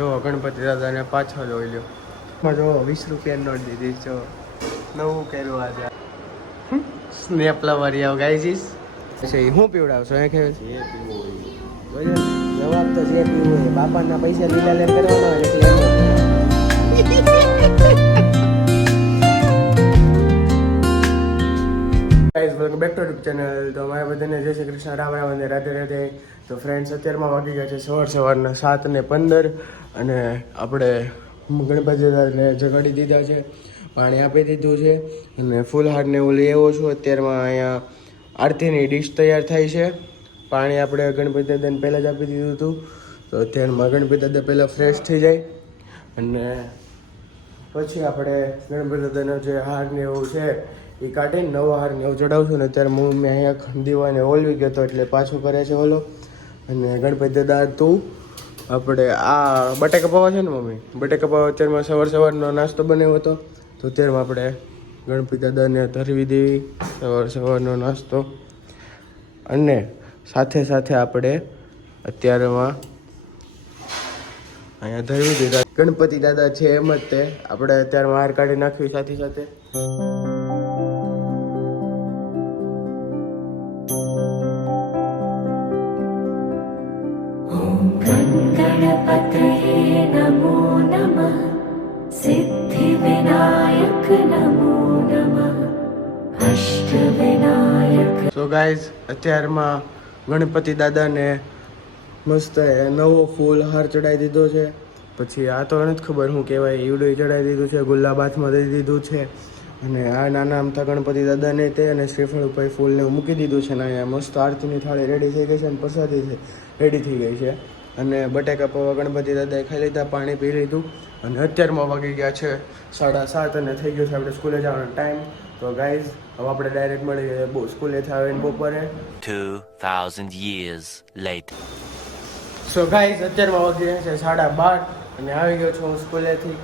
જો ગણપતિ દાદાને પાછો જોઈ લ્યો. જો 20 રૂપિયા નોટ દીધી જો નવું કર્યું આજે. સ્નેપ લવર આવ ગાઈઝ. પછી હું પીવડાવશો એ કે જે પીવું હોય જવાબ તો જે પીવું હોય. બાપાના પૈસા લીલા લેન કરવાના હોય એટલે guys welcome back to YouTube channel. તો અમારા બધાને જય શ્રી કૃષ્ણ, રામ રામ અને રાધે રાધે. તો ફ્રેન્ડ્સ અત્યારમાં વાગી ગયા છે સવારના 7:15 અને આપણે ગણપતિ દાદાને જગાડી દીધા છે, પાણી આપી દીધું છે અને ફૂલહારને એવું લઈ આવ્યો છું. અત્યારમાં અહીંયા આરતીની ડીશ તૈયાર થાય છે. પાણી આપણે ગણપતિ દાદાને પહેલાં જ આપી દીધું હતું. તો અત્યારમાં ગણપતિ દાદા પહેલાં ફ્રેશ થઈ જાય અને પછી આપણે ગણપતિ દાદાનો જે હાર ને એવું છે એ કાઢીને નવો હાર ને એવું ચડાવશું ને. અત્યારે મમ્મી અહીંયા દીવાને ઓલવી ગયો હતો એટલે પાછું કરે છે ઓલો. અને ગણપતિ દાદા તું આપણે આ બટેકા પૌવા છે ને મમ્મી, બટેકા પૌવા અત્યારમાં સવારનો નાસ્તો બનાવ્યો હતો. તો અત્યારમાં આપણે ગણપતિ દાદાને ધરવી દેવી સવારનો નાસ્તો અને સાથે સાથે આપણે અત્યારમાં અહીંયા ધરવી દીધા. ગણપતિ દાદા છે એમ જ તે આપણે અત્યારમાં હાર કાઢી નાખવી સાથે સાથે. गणपतये नमो नमः, सिद्धिविनायक नमो नमः, अष्टविनायक. સો ગાઈઝ અત્યારમાં ગણપતિ દાદાને મસ્ત નવો ફૂલ હાર ચડાવી દીધો છે. પછી આ તો નથી ખબર શું કહેવાય, ઈવડું ચડાવી દીધું છે, ગુલાબ હાથમાં દઈ દીધું છે અને આ નાના અમથા ગણપતિ દાદાને તે અને શ્રીફળ ઉપર ફૂલને મૂકી દીધું છે. ને અહીંયા મસ્ત આરતીની થાળી રેડી થઈ ગઈ છે અને પ્રસાદી છે રેડી થઈ ગઈ છે. અને બટેકા પૌવા ગણપતિ દાદાએ ખાઈ લીધા, પાણી પી લીધું અને અત્યારમાં વાગી ગયા છે 7:30 અને થઈ ગયો છે આપણે સ્કૂલે જવાનો ટાઈમ. તો ગાઈઝ હવે આપણે ડાયરેક્ટ મળીએ સ્કૂલેથી આવીને બપોરે 2000 years later. સો ગાઈઝ અત્યારમાં વાગી ગયા છે 12:30 અને આવી ગયો છું હું સ્કૂલેથી.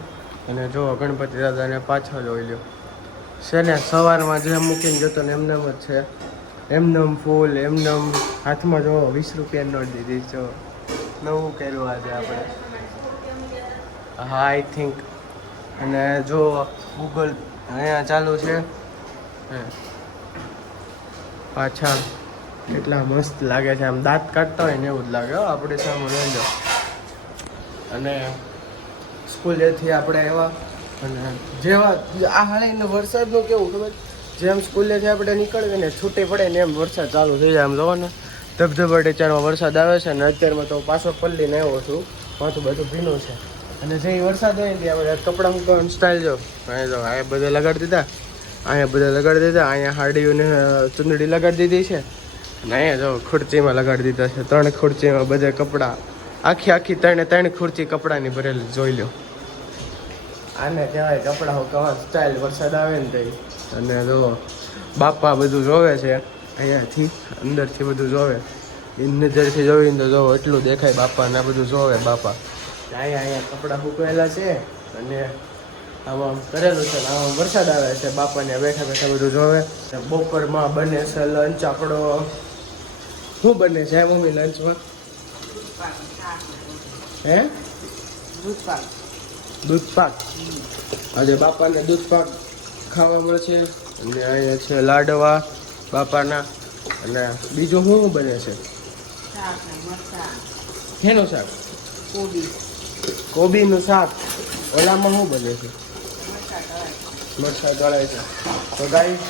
અને જો ગણપતિ દાદાને પાછો જોઈ લ્યો છે ને, સવારમાં જેમ મૂકીને જતો ને એમનેમ જ છે, એમનેમ ફૂલ એમનેમ હાથમાં જો 20 રૂપિયા નોટ દીધી જો નવું કર્યું આજે આપણે. હા આઈ થિંક. અને જો ગૂગલ અહીંયા ચાલુ છે પાછા કેટલા મસ્ત લાગે છે, આમ દાંત કાઢતા હોય ને એવું જ લાગે આપણે સામે લઈ લો. અને સ્કૂલેથી આપણે એવા અને જેવા આ હાળીને વરસાદનું કેવું ખબર, જેમ સ્કૂલેથી આપણે નીકળીએ ને છૂટી પડે ને એમ વરસાદ ચાલુ થઈ જાય. આમ જોવો ને ધબધબાટી ચારમાં વરસાદ આવે છે. અને અત્યારમાં તો પાછો પલ્લીને આવ્યો છું, માથું બધું ભીનું છે. અને જે વરસાદ હોય ને ત્યાં બધા કપડાં મૂકવાની સ્ટાઇલ જો અહીંયા જો અહીંયા બધા લગાડી દીધા, અહીંયા બધા લગાડી દીધા, અહીંયા હાડીઓને ચૂંદડી લગાડી દીધી છે અને અહીંયા જો ખુરચીમાં લગાડી દીધા છે. 3 ખુરચીમાં બધા કપડાં, આખી 3 ખુરચી કપડાની ભરેલી જોઈ લો. આને કહેવાય કપડાં કવા સ્ટાઇલ વરસાદ આવે ને તઈ. અને જો બાપા બધું જોવે છે અહીંયાથી અંદરથી બધું જોવે, નજરથી જોઈને તો જો એટલું દેખાય બાપાને બધું જોવે બાપા. અહીંયા કપડાં સૂકવેલા છે અને આમાં કરેલું છે, આમાં વરસાદ આવે છે, બાપાને બેઠા બેઠા બધું જોવે. બપોરમાં બને છે લંચ આપણો. શું બને છે મમ્મી લંચમાં? હે દૂધ પાક. આજે બાપાને દૂધ પાક ખાવા મળશે. અને અહીંયા છે લાડવા બાપાના. અને બીજું શું બને છે? શેનું શાક? કોબીનું શાક. ઓલામાં શું બને છે? મરચાં તળાય છે. તો ગાઈસ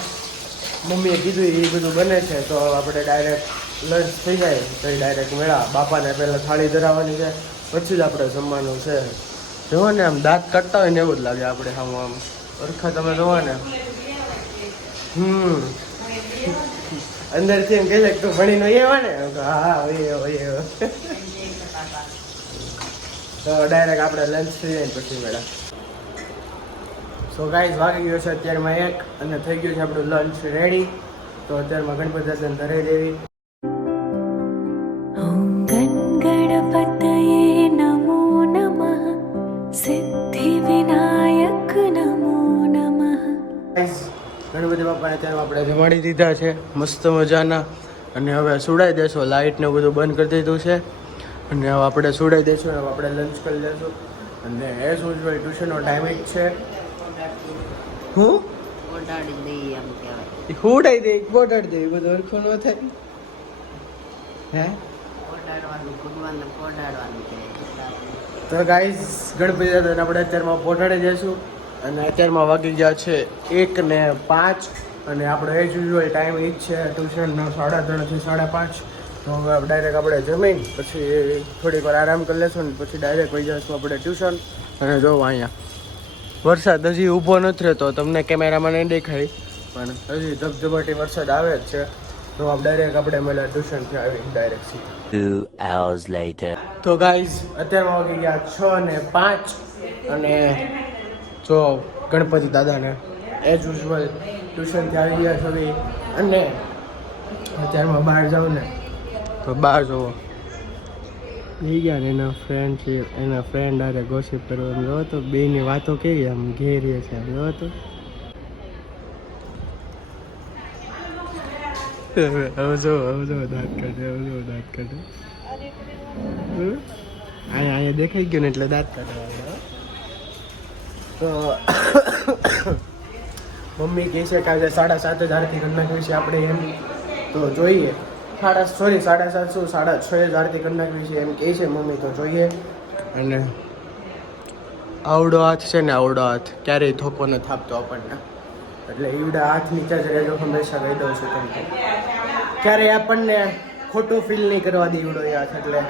મમ્મીએ કીધું એ બધું બને છે તો આપણે ડાયરેક્ટ લંચ થઈ જાય તો ડાયરેક્ટ મેળા. બાપાને પહેલાં થાળી ધરાવવાની છે પછી જ આપણે જમવાનું છે. જોવો ને આમ દાંત કાઢતા હોય ને એવું જ લાગે આપણે. આમ અરખા તમે જોવો ને અંદરથી એમ કહે છે તું ભણીને એવા ને. હા હોય. તો ડાયરેક્ટ આપણે લંચ થઈ જાય પછી મેળા. સો ગાઈઝ વાગી ગયો છે અત્યારમાં 1 અને થઈ ગયું છે આપણું લંચ રેડી. તો અત્યારમાં ગણપતિ દાદાને ધરાઈ દેવી. ॐ गणपतये नमो नमः, सिद्धिविनायक नमो नमः. ગણપતિ બાપાને અત્યારે આપણે જમાડી દીધા છે મસ્ત મજાના. અને હવે સુડાઈ દેશો, લાઇટ ને બધું બંધ કરી દીધું છે. અને હવે આપણે સુડાઈ દઈશું. હવે આપણે લંચ કરી લઈશું. અને એઝ યુઝ્યુઅલ ટ્યુશનનો ટાઈમ જ છે. હું ઓડાડી દઈએ એમ કહેવાય. હુડાઈ દે બોટાડી દે બધું હરખું ન થાય. હે ઓડાડવાનું ભગવાનને પોડાડવાનું છે. તો ગાઈઝ ગણપતિ દાદાને આપણે અત્યારમાં પહોંચાડી જઈશું. અને અત્યારમાં વાગી ગયા છે 1:05 અને આપણો એઝ યુઝ્યુઅલ ટાઈમ એ જ છે ટ્યુશનનો 3:30 થી 5:30. તો હવે ડાયરેક્ટ આપણે જમીન પછી થોડીક વાર આરામ કરી લેશું ને પછી ડાયરેક્ટ વહી જઈશું આપણે ટ્યુશન. અને જો અહીંયા વરસાદ હજી ઊભો નથી રહેતો, તમને કેમેરામાં નહીં દેખાય પણ હજી ધબધબાટી વરસાદ આવે જ છે. તો ડાયરેક્ટ આપણે મળ્યા ટ્યુશનથી આવી ડાયરેક્ટ સીધા. 2 hours later. તો ગાઈઝ અત્યારમાં વાગી ગયા 6:05 અને જો ગણપતિ દાદાને એઝ યુઝ્યુઅલ ટ્યુશનથી આવી ગયા છે. અને અત્યારમાં બહાર જાઉં ને તો બહાર જોવો થઈ ગયા ને એના ફ્રેન્ડ આરે ગોસિપ કરવાનું જોવો તો બેની વાતો કેવી આમ ઘેરીએ છે જોવો તો. હવે જો દાંત કાઢે અહીંયા દેખાઈ ગયું ને એટલે દાંત કાઢવા. તો મમ્મી કહે છે કે આજે 7:30 આરતી કરી નાખવી છે આપણે એમ. તો જોઈએ 7:30 શું 6:30 આરતી કરી નાખવી છે એમ કહે છે મમ્મી. તો જોઈએ. અને આવડો હાથ છે ને, આવડો હાથ ક્યારેય ધોકો ન થાપતો આપણને. એટલે ઈવડા હાથ નીચે જ રહેજો હંમેશા કહી દઉં છું તમને. ક્યારેય આપણને ખોટું ફીલ નહીં કરવા દે ઈવડો એ હાથ. એટલે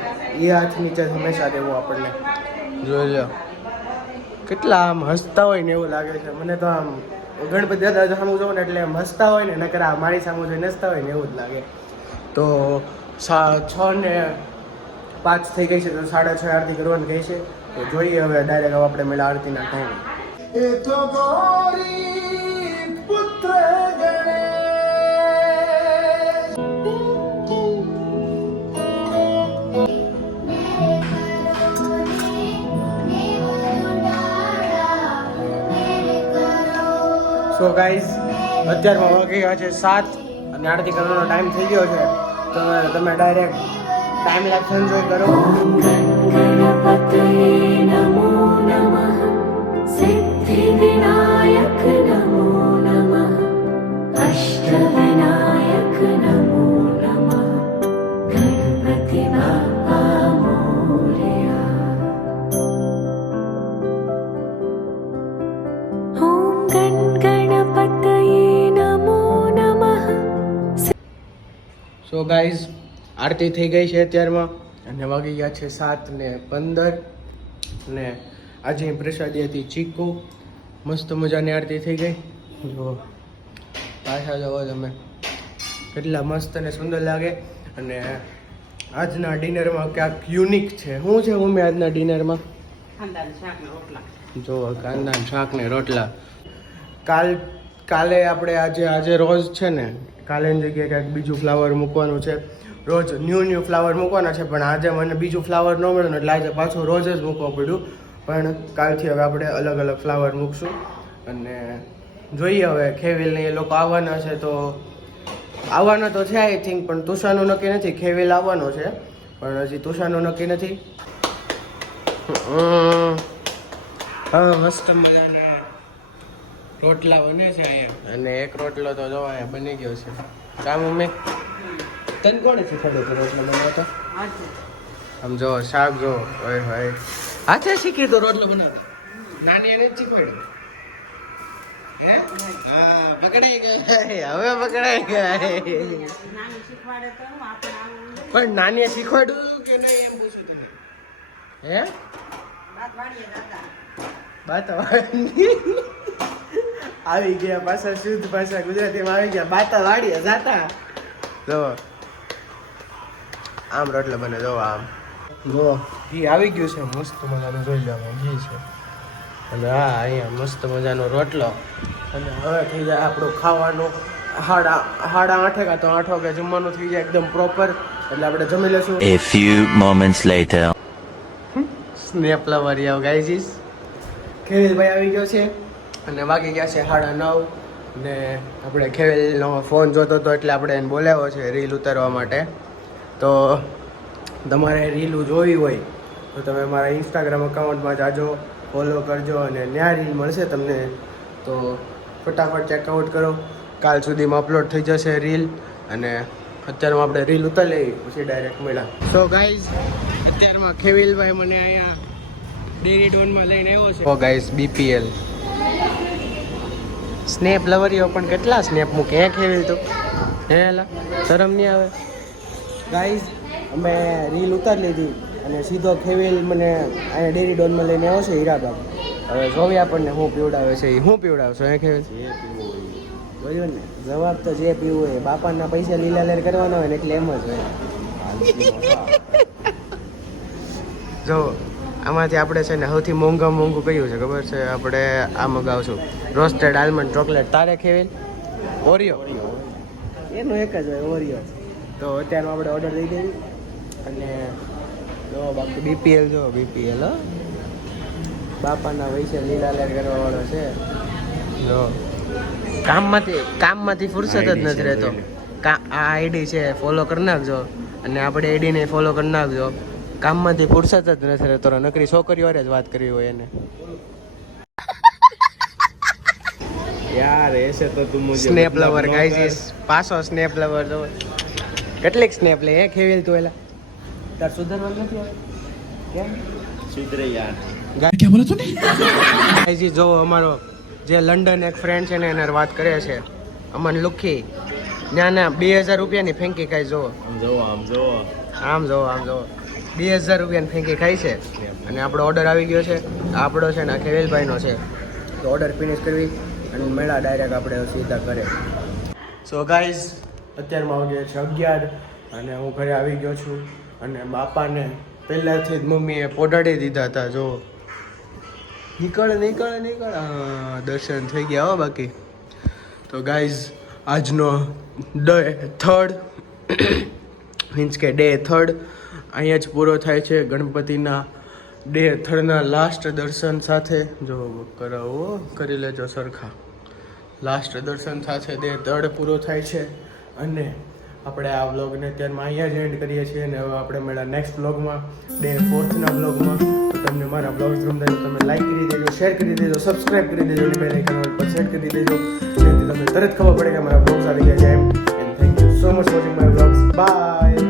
એ હાથ નીચે જ હંમેશા રહેવું આપણને. જોઈ લો કેટલા આમ હસતા હોય ને એવું લાગે છે મને તો. આમ ગણપતિ દાદા સામું જોઉં ને એટલે એમ હસતા હોય ને, નકર આ મારી સામું જોઈને હસતા હોય ને એવું જ લાગે. તો 6:05 થઈ ગઈ છે તો 6:30 આરતી કરવાની કહે છે. તો જોઈએ હવે ડાયરેક્ટ હવે આપણે મળ્યા આરતીના ટાઈમ. એ તો ગોરી પુત્ર સો ગાઈઝ અત્યારમાં વાગી ગયા છે 7 અને આરતી કરવાનો ટાઈમ થઈ ગયો છે. તો તમે ડાયરેક્ટ ટાઈમ લેપ્સ એન્જોય કરો. गणपतये नमो नमः सिद्धिविनायक नमो नमः अष्टविनायक नमो नमः गणपति बाप्पा मोरया. ॐ गणपतये नमो नमः. સો ગાઈઝ આરતી થઈ ગઈ છે અત્યારમાં અને વાગી ગયા છે 7:15 અને આજે પ્રસાદી હતી ચીકુ. મસ્ત મજાની આરતી થઈ ગઈ. જો પાછા જુઓ તમે કેટલા મસ્ત અને સુંદર લાગે. અને આજના ડિનરમાં ક્યાંક યુનિક છે. શું છે મમ્મી આજના ડિનરમાં? ખાંડાનું શાક ને રોટલા. જો કાંદા શાક ને રોટલા. કાલે આપણે આજે રોજ છે ને, કાલેની જગ્યાએ ક્યાંક બીજું ફ્લાવર મૂકવાનું છે. રોજ ન્યૂ ફ્લાવર મૂકવાના છે પણ આજે મને બીજું ફ્લાવર ન મળ્યું એટલે આજે પાછું રોજ જ મૂકવું પડ્યું. પણ કાલથી હવે આપણે અલગ અલગ ફ્લાવર મૂકશું. અને જોઈએ હવે ખેવિલને એ લોકો આવવાના છે તો આવવાના તો છે આઈ થિંક, પણ તુષારનું નક્કી નથી. ખેવિલ આવવાનો છે પણ હજી તુષારનું નક્કી નથી. હા મસ્ત મજાના રોટલા બને છે અહીંયા. અને એક રોટલો તો જો અહીંયા બની ગયો છે. કા મમ્મી તને કોણે શીખવાડ્યું હતું રોટલો બનાવતો? આમ જો શાક જો હોય હોય હાથે શીખી તો રોટલો બનાવે. નાની એને જ શીખવાડ્યું. હે હા પકડાઈ ગયા. હવે પકડાઈ ગયા. નાની શીખવાડે તો આપણે આવું પણ નાનીએ શીખવાડ્યું કે નહીં એમ પૂછું તને. હે વાત વાળીએ દાદા. બાતા આવી ગયા પાછા શુદ્ધ ભાષા ગુજરાતીમાં આવી ગયા. બાતા વાડીએ જાતા. જો આમ રોટલો બને. જો આમ જો ઘી આવી ગયું છે મસ્ત મજાનું. જોઈ લેવાનું ઘી છે. અને હા અહીંયા મસ્ત મજાનો રોટલો. અને હવે થઈ જાય આપણું ખાવાનું 8:30 કાં તો 8 વાગે જમવાનું થઈ જાય એકદમ પ્રોપર. એટલે આપણે જમી લેશું. A few moments later. Snap lover આવ ગાઈઝ. ખેવિલભાઈ આવી ગયો છે અને વાગી ગયા છે 9:30. ને આપણે ખેવિલનો ફોન જોતો હતો એટલે આપણે એને બોલાવ્યો છે રીલ ઉતારવા માટે. તો તમારે રીલ જોવી હોય તો તમે મારા ઇન્સ્ટાગ્રામ અકાઉન્ટમાં જાજો, ફોલો કરજો અને ત્યાં રીલ મળશે તમને. તો ફટાફટ ચેકઆઉટ કરો. કાલ સુધીમાં અપલોડ થઈ જશે રીલ. અને અત્યારમાં આપણે રીલ ઉતારી લઈએ પછી ડાયરેક્ટ મળ્યા. સો ગાઈઝ અત્યારમાં ખેવિલભાઈ મને અહીંયા ડેરી ડોનમાં લઈને આવ્યો છે. ઓ ગાઈઝ BPL સ્નેપ લવરીઓ પણ કેટલા સ્નેપ મૂકે હે ખેવિલ તો હે એલા શરમ નહીં આવે. ગાઈઝ અમે રીલ ઉતારી લીધી અને સીધો ખેવિલ મને અહીંયા ડેરી ડોનમાં લઈને આવ્યો છે હીરાબાગ. હવે જોવી આપણને શું પીવડાવે છે એ. શું પીવડાવશો હે ખેવિલ? જોયું ને જવાબ તો જે પીવું હોય. બાપાના પૈસા લીલા લેર કરવાના હોય ને એટલે એમ જ હોય. જો આમાંથી આપણે છે ને સૌથી મોંઘું કયું છે ખબર છે? આપણે આ મગાવશું રોસ્ટેડ આલમંડ ચોકલેટ. તારે ખેવિલ? ઓરિયો એનું એક જ હોય ઓરિયો. તો અત્યારનો આપણે ઓર્ડર દઈ દઈએ. અને જો બાકી BPL જો BPL બાપાના પૈસા લીલા લેર કરવા વાળો છે. જો કામમાંથી ફુરસત જ નથી રહેતો. આ આઈડી છે ફોલો કરી નાખજો અને આપણે આઈડીને ફોલો કરી નાખજો. કામમાંથી ફુરસત જ નથી રહેતો. નકરી છોકરીઓ જ વાત કરવી હોય એને. यार ऐसे तो तुम मुझे સ્નેપ લવર ગાઈઝ, પાછો સ્નેપ લવર. જો કેટલીક સ્નેપ લે હે ખેવિલ તું એલા? તાર સુધરવાનું નથી આવે કેમ? सुधरे यार. क्या बोला तूने? ગાઈઝ જો અમારો જે લંડન એક ફ્રેન્ડ છે ને એને વાત કરે છે અમન લુખી. ના 2000 રૂપિયાની ફેંકી ખાઈ જો. हम जो આમ જો 2000 રૂપિયાની ફેંકી ખાઈ છે. અને આપણો ઓર્ડર આવી ગયો છે. આપણો છે ને ખેવિલભાઈનો છે. તો ઓર્ડર ફિનિશ કરવી અને મળ્યા ડાયરેક્ટ આપણે સીધા ઘરે. સો ગાઈઝ અત્યારમાં વાગે છે 11 અને હું ઘરે આવી ગયો છું. અને બાપાને પહેલાંથી જ મમ્મીએ પોઢાડી દીધા હતા. જો નીકળ હા દર્શન થઈ ગયા હો બાકી. તો ગાઈઝ આજનો ડે 3rd મીન્સ કે ડે 3rd અહીંયા જ પૂરો થાય છે. ગણપતિના ડે 3ના લાસ્ટ દર્શન સાથે જો કરાવો કરી લેજો સરખા. લાસ્ટ દર્શન સાથે ડે 3 પૂરો થાય છે. અને આપણે આ વ્લોગને અત્યારમાં અહીંયા જ એન્ડ કરીએ છીએ. અને હવે આપણે મળ્યા નેક્સ્ટ વ્લોગમાં ડે 4થના વ્લોગમાં. તો તમને મારા વ્લોગ્સ ગમતા હોય તો તમે લાઈક કરી દેજો, શેર કરી દેજો, સબસ્ક્રાઈબ કરી દેજો અને બેલ આઇકન પર સેટ કરી દેજો જેથી તમને તરત ખબર પડે કે મારા વ્લોગ્સ આવી ગયા છે એમ. And thank you so much watching my vlogs. By.